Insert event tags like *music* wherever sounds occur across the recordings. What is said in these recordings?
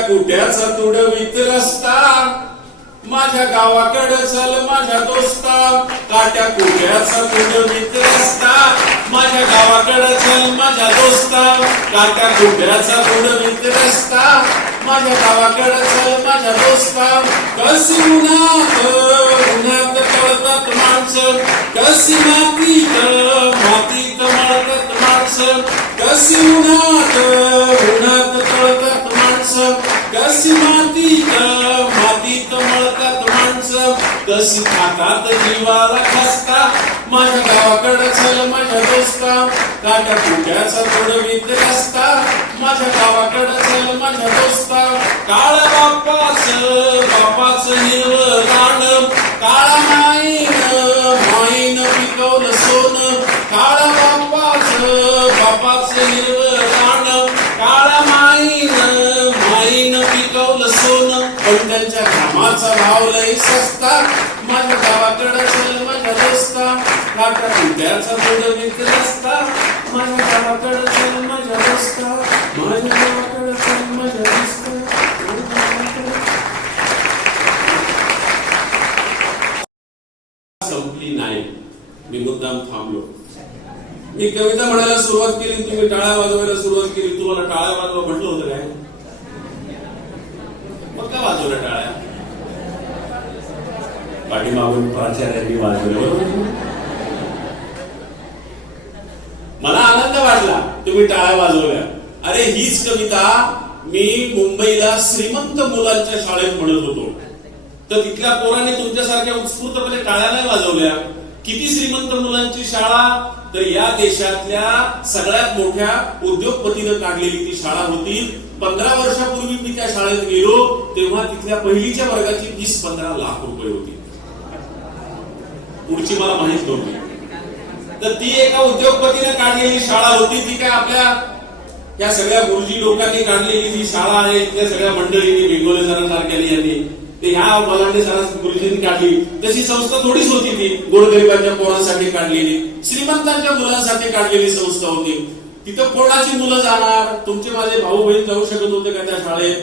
कुट्याचा तुडवीत रस्ता माझ्या गावाकडे चल माझ्या दोस्ता. काट्या कुट्याचा तुडवीत रस्ता माझ्या गावाकडे चल माझ्या दोस्ता. काट्या कुट्याचा तुडवीत रस्ता माझ्या गावाकडे चल माझ्या दोस्ता. कशी उन्हात उन्हात कळतात माणसं. कशी माती माती मळतात माणसं. कशी उन्हात कशी खातात जीवाला खसता. माझ्या गावाकडे चल माझ्या दोस्ता. काट्या कुट्याचा तुडवीत रस्ता माझ्या गावाकडे चल माझ्या दोस्ता. काळ बापाच बापाच हिरव रान काळा माईन माईन पिकवलं सोन. काळा बापाच बापाच हिरव रान काळा माईन माईन पिकवलं सोन. पण त्यांच्या कामाचा भाव लई सस्ता. माझ्या माझ्या माझ्या संपली नाही. मी मुद्दाम थांबलो. मी कविता म्हणायला सुरुवात केली तुम्ही टाळ्या वाजवायला सुरुवात केली. तुम्हाला टाळ्या वाजवा म्हटलं होतं काय? मग का वाजवल्या टाळ्या? पाठीमागून प्राचार्यांनी वाजवल्या मला आनंद वाटला तुम्ही टाळ्या वाजवल्या. अरे हीच कविता मी मुंबईला श्रीमंत मुलांच्या शाळेत म्हणत होतो. तर तिथल्या पोरांनी तुमच्यासारख्या उत्स्फूर्तपणे टाळ्या नाही वाजवल्या. किती श्रीमंत मुलांची शाळा? तर या देशातल्या सगळ्यात मोठ्या उद्योगपतीनं काढलेली ती शाळा होती. पंधरा वर्षापूर्वी मी त्या शाळेत गेलो तेव्हा तिथल्या पहिलीच्या वर्गाची वीस पंधरा लाख रुपये होती. पुढची मला माहीत नव्हती तर ती एका उद्योगपतीने काढलेली शाळा होती ती काय आपल्या या सगळ्या गुरुजी लोकांनी काढलेली जी शाळा आहे त्या सगळ्या मंडळींनी बेंगोले सरांसारख्यानी यांनी ते ह्या मलांडे सरा गुरुजींनी काढली. तशी संस्था थोडीच होती ती गोरगरिबांच्या पोरांसाठी काढलेली श्रीमंतांच्या मुलांसाठी काढलेली संस्था होती. तिथं कोणाची मुलं जाणार? तुमचे माझे भाऊ बहीण जाऊ शकत होते का त्या शाळेत?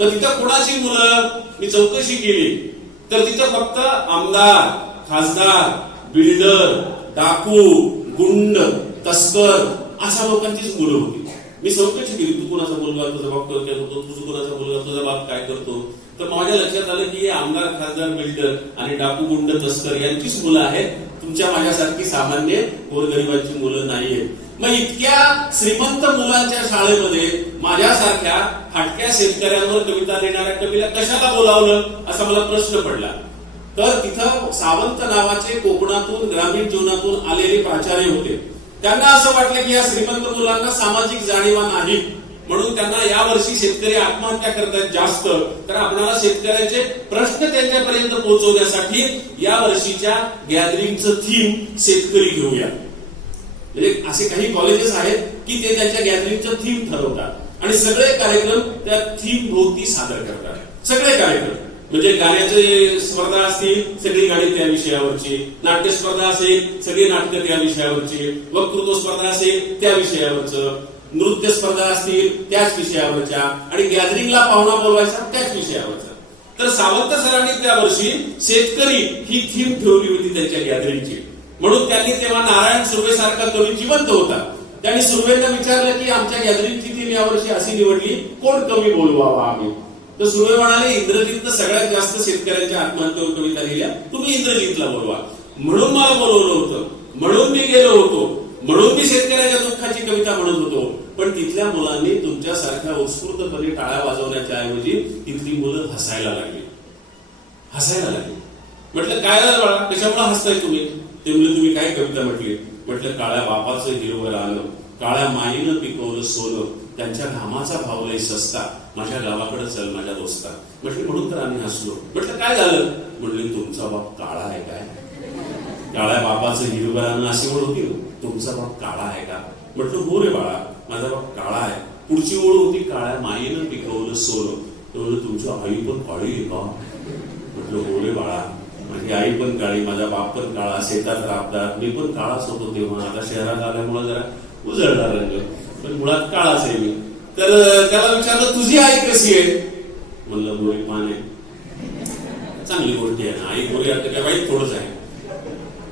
तर तिथं कोणाची मुलं? मी चौकशी केली. तर तिथं फक्त आमदार खासदार बिल्डर डाकू गुंड तस्कर अशा लोकांचीच मुलं होती. मी चौकशी केली तू कोणाचा मुलगा तुझा बाप काय करतो तुझा कोणाचा मुलगा तुझा बाप काय करतो? तर माझ्या लक्षात आलं की हे आमदार खासदार बिल्डर आणि डाकू गुंड तस्कर यांचीच मुलं आहेत. तुमच्या माझ्यासारखी सामान्य गोरगरिबांची मुलं नाहीये मग इतक्या श्रीमंत मुलांच्या शाळेमध्ये माझ्यासारख्या हटक्या शेतकऱ्यांवर कविता देणाऱ्या कवीला कशाला बोलावलं असा मला प्रश्न पडला. तर तिथं सावंत नावाचे कोकणातून ग्रामीण जीवनातून आलेले प्राचार्य होते. त्यांना असं वाटलं की या श्रीमंत मुलांना सामाजिक जाणीवा नाही म्हणून त्यांना यावर्षी शेतकरी आत्महत्या करतात जास्त. तर आपल्याला शेतकऱ्यांचे प्रश्न त्यांच्यापर्यंत पोहोचवण्यासाठी या वर्षीच्या गॅदरिंगचं थीम शेतकरी घेऊया. म्हणजे असे काही कॉलेजेस आहेत की ते त्यांच्या गॅदरिंगचं थीम ठरवतात. आणि सगळे कार्यक्रम त्या थीम भोवती सादर करतात. सगळे कार्यक्रम. म्हणजे गाण्याचे स्पर्धा असतील सगळी गाणी त्या विषयावरची. नाट्य स्पर्धा असेल सगळी नाटकं त्या विषयावरची. वक्तृत्व स्पर्धा असेल त्या विषयावरचं. नृत्य स्पर्धा असतील त्याच विषयावरच्या. आणि गॅदरिंगला पाहुणा बोलवायचा त्याच विषयावरचा. तर सावंत सरांनी त्या वर्षी शेतकरी ही थीम ठेवली होती त्यांच्या गॅदरिंगची. म्हणून त्यांनी तेव्हा नारायण सुर्वे सारखा कवी जिवंत होता. त्यांनी सुर्वेंना विचारलं की आमच्या गॅदरिंगची थीम यावर्षी अशी निवडली कोण कवी बोलवावा आम्ही? तर सुरवे म्हणाले इंद्रजितनं सगळ्यात जास्त शेतकऱ्यांच्या आत्महत्येवर कविता लिहिल्या. तुम्ही इंद्रजितला बोलवा. म्हणून मला बोलवलं होतं. म्हणून मी गेलो होतो. म्हणून मी शेतकऱ्याच्या दुःखाची कविता म्हणत होतो. पण तिथल्या मुलांनी तुमच्यासारख्या उत्स्फूर्तपणे टाळ्या वाजवण्याच्या ऐवजी तिथली मुलं हसायला लागली. हसायला लागली. म्हटलं काय झालं बाळा? कशामुळे हसताय तुम्ही? ते म्हणजे तुम्ही काय कविता म्हटली? म्हटलं काळ्या बापाचं हिरवं आलं काळ्या माईनं पिकवलं सोनं त्यांच्या घामाचा भाव लय सस्ता. माझ्या गावाकडे चल माझ्या दोस्ता. म्हटलं म्हणून तर आम्ही हसलो. म्हटलं काय झालं? म्हणले तुमचा बाप काळा आहे काय? काळ्या बापाचं हिरवं रानं अशी ओळ होती तुमचा बाप काळा आहे का? म्हटलं हो रे बाळा माझा बाप काळा आहे. पुढची ओळ होती काळ्या माईनं पिकवलं सोनं. तो म्हणलं तुमची आई पण काळी आहे का? म्हटलं हो रे बाळा माझी आई पण काळी माझा बाप पण काळा शेतात राबदार मी पण काळाच होतो तेव्हा. आता शहरात आल्यामुळे जरा उजळला रंग. पण मुळात काळाच आहे मी तर त्याला विचारलं तुझी आई कशी आहे? म्हणलं हो, गोरी पान आहे. चांगली गोष्टी आहे ना. आई गोरी आता काय वाईट थोडंच आहे.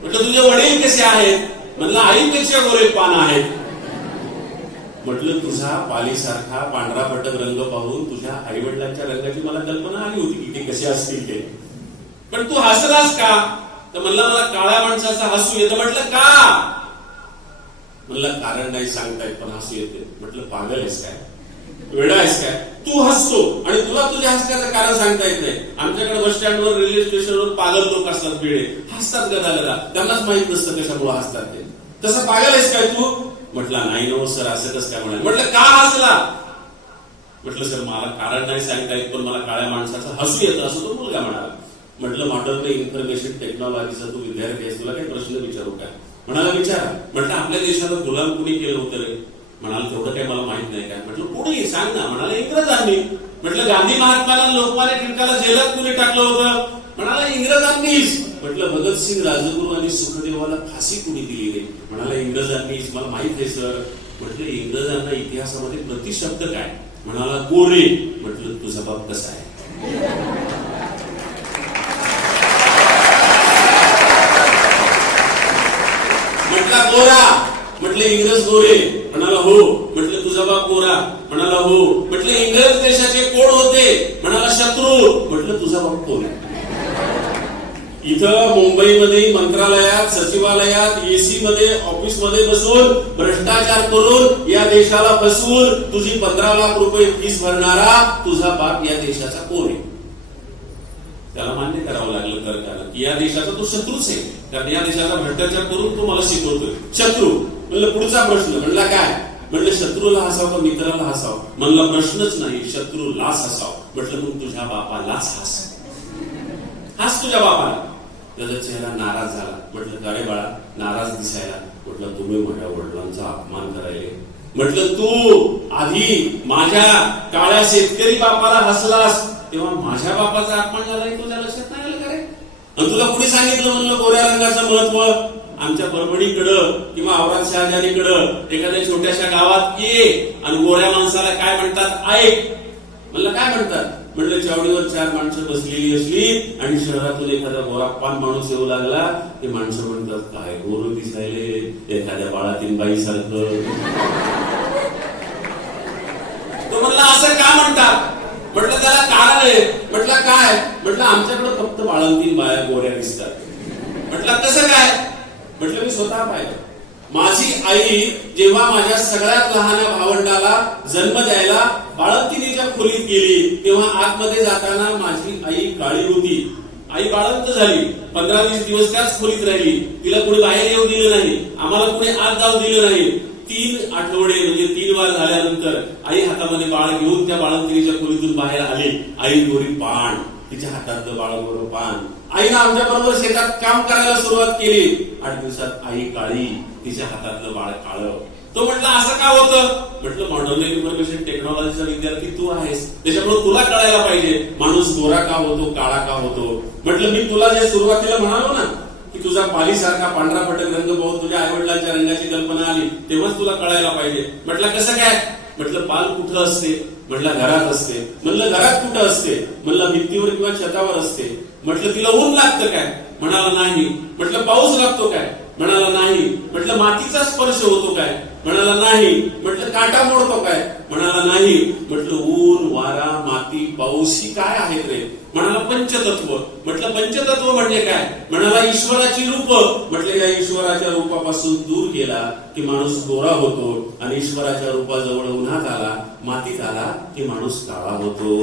म्हटलं तुझे वडील कसे आहेत? म्हणलं आईपेक्षा गोरे पान आहेत. म्हटलं तुझा पालीसारखा पांढरा पटक रंग पाहून तुझ्या आई वडिलांच्या रंगाची मला कल्पना आली होती की ते कसे असतील ते. पण तू हसलास का? तर म्हणलं मला काळ्या माणसाचा हसू येतं. म्हटलं का? म्हणलं कारण नाही सांगताय पण हसू येते. म्हटलं पागल आहेस काय? वेडा आहेस काय? तू हसतो आणि तुला तुझ्या हसण्याचं कारण सांगता येत नाही. आमच्याकडे बस स्टँडवर रेल्वे स्टेशनवर पागल लोक असतात पिढे हसतात गदागदा त्यांनाच माहीत नसतं कशामुळे हसतात ते. तसं पागल आहेस काय तू? म्हटला नाही नव सर असं कसं काय म्हणाल. म्हटलं का हसला? म्हटलं सर मला कारण नाही सांगता येत पण मला काळ्या माणसाचं हसू येतं असं तो मुलगा म्हणाला. म्हटलं मॉडर्न इन्फॉर्मेशन टेक्नॉलॉजीचा तू विद्यार्थी आहेस तुला काही प्रश्न विचारू काय म्हणाला विचारा म्हटलं आपल्या देशाला गुलाम कुणी केलं होतं रे? म्हणाला तेवढं काही मला माहीत नाही काय म्हटलं कुणी? सांग ना. म्हणाला इंग्रजांनी. म्हटलं गांधी महात्माला लोकमान्य टिळकाला जेलात कुणी टाकलं होतं? म्हणाला इंग्रजांनीच म्हटलं भगतसिंग राजगुरू आणि सुखदेवाला फाशी कुणी दिली रे? म्हणाला इंग्रजांनीच मला माहीत आहे सर. म्हटलं इंग्रजांना इतिहासामध्ये प्रतिशब्द काय? म्हणाला गोरे. म्हटलं तुझा बाप कसा आहे म्हटला गोरा म्हटले इंग्रज गोरे म्हणाला हो. म्हटलं तुझा बाप गोरा म्हणाला हो. म्हटलं इंग्रज देशाचे कोण होते? म्हणाला शत्रू. म्हटलं तुझा बाप कोण इथं मुंबईमध्ये मंत्रालयात सचिवालयात एसी मध्ये ऑफिसमध्ये बसून भ्रष्टाचार करून या देशाला फसवून तुझी पंधरा लाख रुपये फीस भरणारा तुझा बाप या देशाचा कोण आहे? त्याला मान्य करावं लागलं तर्काला की या देशाचा तो शत्रूच आहे. कारण या देशाचा भ्रष्टाचार करून तो मला शिकवतोय. शत्रू. म्हणलं पुढचा प्रश्न. म्हणला काय? म्हणलं शत्रूला हसाव का मित्राला हसाव? म्हणला प्रश्नच नाही. शत्रूलाच हसाव. म्हटलं मग तुझ्या बापालाच हस. हास तुझ्या बापाला. त्याचा चेहरा नाराज झाला. म्हटलं अरे बाळा? नाराज दिसायला. म्हटलं तुम्ही माझ्या वडिलांचा अपमान करायला. म्हटलं तू आधी माझ्या काळ्या शेतकरी बापाला हसलास. तेव्हा माझ्या बापाचा अपमान झाला तुझ्या लक्षात नाही आलं काय आणि तुला कुणी सांगितलं म्हणलं गोऱ्या रंगाचं महत्त्व आमच्या परभणीकडं किंवा औरंग शहाजानीकडं एखाद्या छोट्याशा गावात ये आणि गोऱ्या माणसाला काय म्हणतात ऐक. म्हणलं काय म्हणतात? म्हणलं चावडीवर चार माणसं बसलेली असली आणि शहरातून एखादा गोरा पान माणूस येऊ लागला ते माणसं म्हणतात काय गोर दिसायले एखाद्या बाळातील बाई सारखं तो म्हणला असं का म्हणतात? म्हटलं त्याला कारण आहे. म्हटलं काय? म्हटलं आमच्याकडे फक्त बाळांतील बाया गोऱ्या दिसतात. म्हटलं कसं काय? म्हटलं मी स्वतः पाहिलं. माझी आई जेव्हा माझ्या सगळ्यात लहान भावंडाला जन्म द्यायला बाळंतिनीच्या खोलीत गेली तेव्हा आतमध्ये जाताना माझी आई काळी होती. आई बाळंत झाली. पंधरा वीस दिवस त्याच खोलीत राहिली. तिला कुणी बाहेर येऊ दिलं नाही. आम्हाला कुणी आत जाऊ दिलं नाही. तीन आठवडे म्हणजे तीन वार झाल्यानंतर आई हातामध्ये बाळ घेऊन त्या बाळंतिनीच्या खोलीतून बाहेर आले. आई गोरी पान तिच्या हातातलं बाळगोर पान. आईनं आमच्या बरोबर शेतात काम करायला सुरुवात केली. आठ दिवसात आई काळी तिच्या हातातलं बाळ काळ. तो म्हटलं असं का होतं? म्हटलं मॉडर्न इन्फॉर्मेशन टेक्नॉलॉजीचा विद्यार्थी तू आहेस. त्याच्यामुळे तुला कळायला पाहिजे. माणूस गोरा का होतो काळा का होतो? म्हटलं मी तुला जे सुरुवातीला म्हणालो ना तुझा पालीसारखा पांढरा पटक रंग पाहून तुझ्या आईवडिलांच्या रंगाची कल्पना आली तेव्हाच तुला कळायला पाहिजे. म्हटलं कसं काय? म्हटलं पाल कुठं असते? म्हटलं घरात असते. म्हणलं घरात कुठं असते? म्हणलं भिंतीवर किंवा छतावर असते. म्हटलं तिला ऊन लागतं काय? म्हणाला नाही. म्हटलं पाऊस लागतो काय? म्हणाला नाही. म्हटलं मातीचा स्पर्श होतो काय? म्हणाला नाही. म्हटलं काटा मोडतो काय? म्हणाला नाही. म्हटलं ऊन वारा माती पाऊस ही काय आहेत रे? म्हणाला पंचतत्व. म्हटलं पंचतत्व म्हणजे काय? म्हणाला ईश्वराची रूप. म्हटले या ईश्वराच्या रूपापासून दूर गेला की माणूस गोरा होतो आणि ईश्वराच्या रूपाजवळ उन्हात आला मातीत आला की माणूस काळा होतो.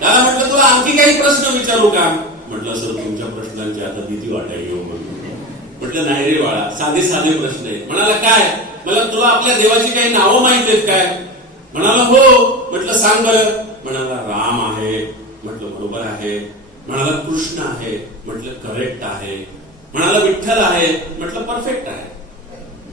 दादा म्हटलं तुला आणखी काही प्रश्न विचारू का? म्हटलं सर तुमच्या प्रश्नांची आता भीती वाटायची हो म्हटलं नाही रे बाळा साधे साधे प्रश्न आहे म्हणाला काय? मला तुला आपल्या देवाची काही नावं माहीत आहेत काय? म्हणाला हो. म्हटलं सांग बरं. म्हणाला राम आहे. म्हटलं बरोबर आहे. म्हणाला कृष्ण आहे. म्हटलं करेक्ट आहे. म्हणाला विठ्ठल आहे. म्हटलं परफेक्ट आहे.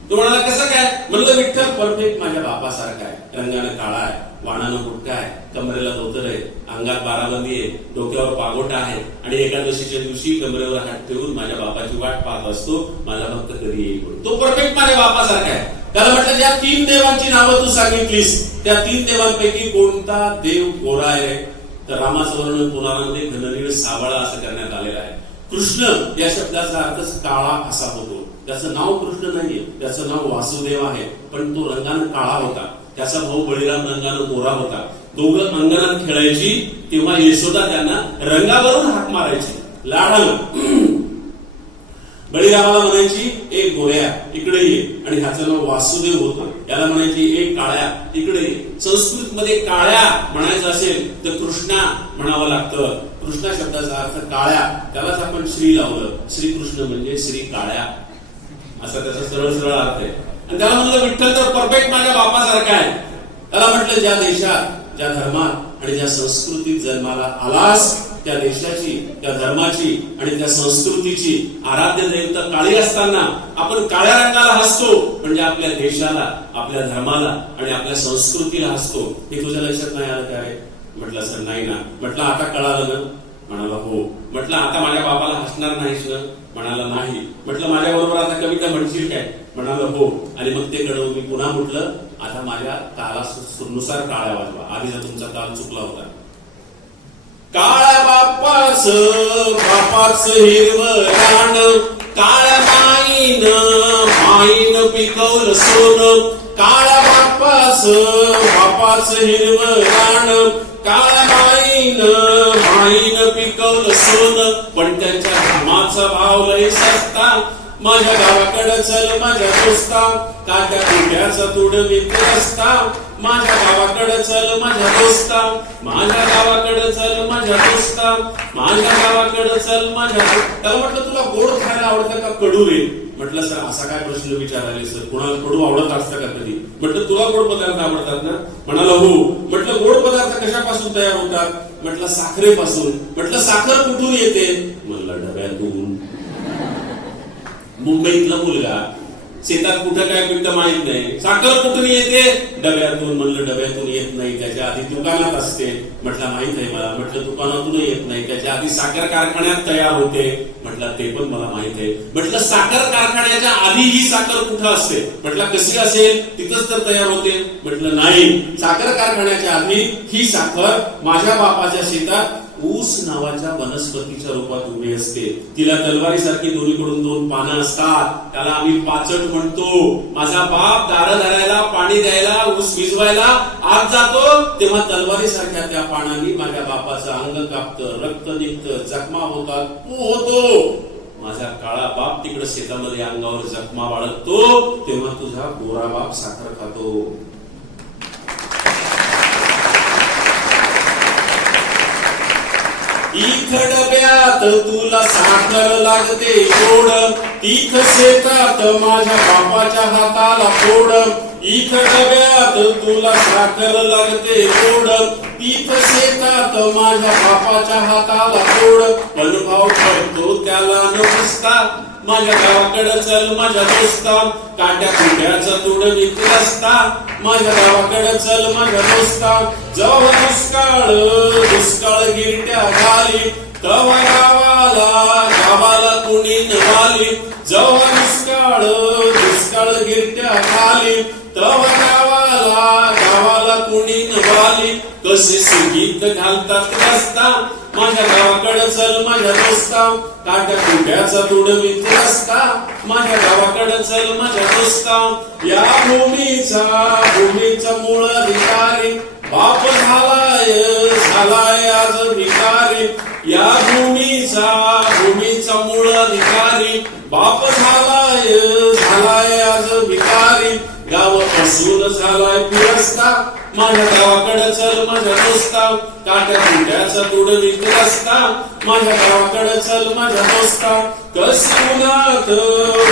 तो म्हणाला कसं काय? म्हणलं विठ्ठल परफेक्ट माझ्या बापासारखा आहे. रंगानं काळा आहे. वाणानं गुटका आहे. कमरेला धोतर आहे. अंगात बाराबंदी आहे. डोक्यावर पागोटा आहे. आणि एकादशीच्या दिवशी कमरेवर हात ठेवून माझ्या बापाची वाट पाहत असतो. माझा भक्त कधी येईल तो परफेक्ट माझ्या बापासारखा आहे. त्याला म्हटलं ज्या तीन देवांची नावं तू सांगितलीस. त्या तीन देवांपैकी कोणता देव गोरा आहे? तर रामाचं वर्णन पुराणामध्ये घननीळ सावळा असं करण्यात आलेलं आहे. कृष्ण या शब्दाचा अर्थच काळा असा होतो. त्याचं नाव कृष्ण नाहीये. त्याचं नाव वासुदेव आहे. पण तो रंगानं काळा होता. त्याचा भाऊ बळीराम रंगानं गोरा होता. दोघं अंगणात खेळायची तेव्हा यशोदा त्यांना रंगावरून हाक मारायची. लाडानं *clears throat* बळीरामाला म्हणायची एक गोऱ्या इकडे ये. आणि ह्याचं नाव वासुदेव होतं. याला म्हणायची एक काळ्या इकडे ये. संस्कृत मध्ये काळ्या म्हणायचं असेल तर कृष्णा म्हणावं लागतं. कृष्णा शब्दाचा अर्थ काळ्या. त्यालाच आपण श्री लावलं. श्रीकृष्ण म्हणजे श्री काळ्या. असा त्याचा सरळ सरळ अर्थ आहे. आणि त्याला म्हणलं विठ्ठल तर परफेक्ट माझ्या बापासारखा आहे. त्याला म्हटलं ज्या देशात ज्या धर्मात आणि ज्या संस्कृतीत जन्माला आलास त्या देशाची त्या धर्माची आणि त्या संस्कृतीची आराध्य देवता काळी असताना आपण काळ्या रंगाला हसतो म्हणजे आपल्या देशाला आपल्या धर्माला आणि आपल्या संस्कृतीला हसतो. हे तुझ्या लक्षात नाही आलं काय? म्हटलं सर नाही ना. म्हटलं आता कळालं ना? म्हणाला हो. म्हटलं आता माझ्या बाबाला हसणार नाहीस ना? म्हणाला नाही. म्हटलं माझ्या बरोबर आता कविता म्हणशील काय? म्हणाला हो. आणि मग ते कळवून मी पुन्हा म्हटलं आता माझ्या तालानुसार काळ्या वाजवा. आधीचा तुमचा ताल चुकला होता काळा बापाच बापास हिरव राण काळा माईन माईन पिकवलं सोन काळा बापाच बापास हिरव राण काळा माईन माईन पिकवलं सोन पण त्यांच्या कामाचा भाव लय सस्ता. माझ्या गावाकडे चल माझ्या दोस्ता काट्या पिढ्याचा तुड रस्ता माझ्या गावाकडे चल माझ्या दोस्ता माझ्या गावाकडे चल माझ्या दोस्ता माझ्या गावाकडे चल माझ्या त्याला म्हटलं तुला गोड खायला आवडतं का कडू रे? म्हटलं सर असा काय प्रश्न विचारायला सर? कुणाला कडू आवडत असतं का कधी? म्हटलं तुला गोड पदार्थ आवडतात ना? म्हणाला हो. म्हटलं गोड पदार्थ कशापासून तयार होतात? म्हटलं साखरेपासून. म्हटलं साखर कुठून येते? म्हणलं डब्यातून. मुंबईतला मुलगा शेतात कुठं काय पिकतं माहीत नाही. साखर कुठून येते? डब्यातून म्हणलं डब्यातून येत नाही त्याच्या आधी दुकानात असते. म्हटलं माहीत आहे मला. म्हटलं दुकानातून येत नाही. त्याच्या आधी साखर कारखान्यात तयार होते. म्हटलं ते पण मला माहीत आहे. म्हटलं साखर कारखान्याच्या आधी ही साखर कुठं असते? म्हटलं कशी असेल? तिथंच तर तयार होते. म्हटलं नाही. साखर कारखान्याच्या आधी ही साखर माझ्या बापाच्या शेतात ऊस नावाच्या वनस्पतीच्या रूपात उभी असते. तिला तलवारीसारखी दोन्हीकडून दोन पानं असतात. त्याला आम्ही पाचट म्हणतो. माझा बाप दारं धरायला पाणी द्यायला ऊस भिजवायला आत जातो. तेव्हा तलवारीसारख्या त्या पानांनी माझ्या बापाचं अंग कापतं. रक्त निघतं. जखमा होतात. तू होतो. माझा काळा बाप तिकडे शेतामध्ये अंगावर जखमा बाळगतो. तेव्हा तुझा गोरा बाप साखर खातो. इथ डब्यात तुला साखर लागते गोड तीथ शेतात माझ्या बापाच्या हाताला फोड. इथ डब्यात तुला साखर लागते गोड तीथ शेतात माझ्या बापाच्या हाताला फोड. पण भाव करतो त्याला न माझ्या गावाकडे चल माझ्या दोस्ता काट्या तोडं विकत असता. माझ्या गावाकडे चल माझ्या दोस्ता जेव्हा दुष्काळ दुष्काळ गिरट्या घाली तेव्हा गावाला गावाला कुणी नवाली. जव दुष्काळ दुष्काळ गिरट्या घाली तेव्हा गावाला कुणी नवाली कसे संगीत घालतात रस्ता? माझ्या गावाकडे चल माझ्या दोस्ता. काट्या कुट्याचा तुड रस्ता माझ्या गावाकडे चल माझ्या दोस्ता. या भूमीचा भूमीचा मूळ अधिकारी. बाप झालाय झालाय आज भिकारी. या भूमीचा भूमीचा मूळ अधिकारी. बाप झालाय झालाय आज भिकारी. गावपासून झालाय फिरस्ता माझ्या गावाकडे चल माझ्या दोस्ता काट्या तुट्याचा तुड रस्ता माझ्या गावाकडे चल माझ्या दोस्ता कशी उन्हात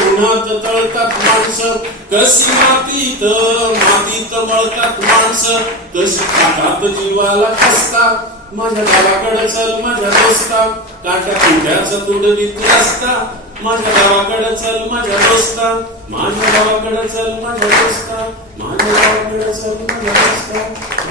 उन्हात तळतात माणसं. कशी मातीत मातीत मळतात माणसं. कशी खातात जीवाला खसतात माझ्या गावाकडे चल माझ्या दोस्ता. काट्या कुट्याचा तुड रस्ता माझ्या गावाकडे चल माझ्या दोस्ता. माझ्या गावाकडे चल माझ्या दोस्ता. माझ्या गावाकडे चल माझ्या दोस्ता.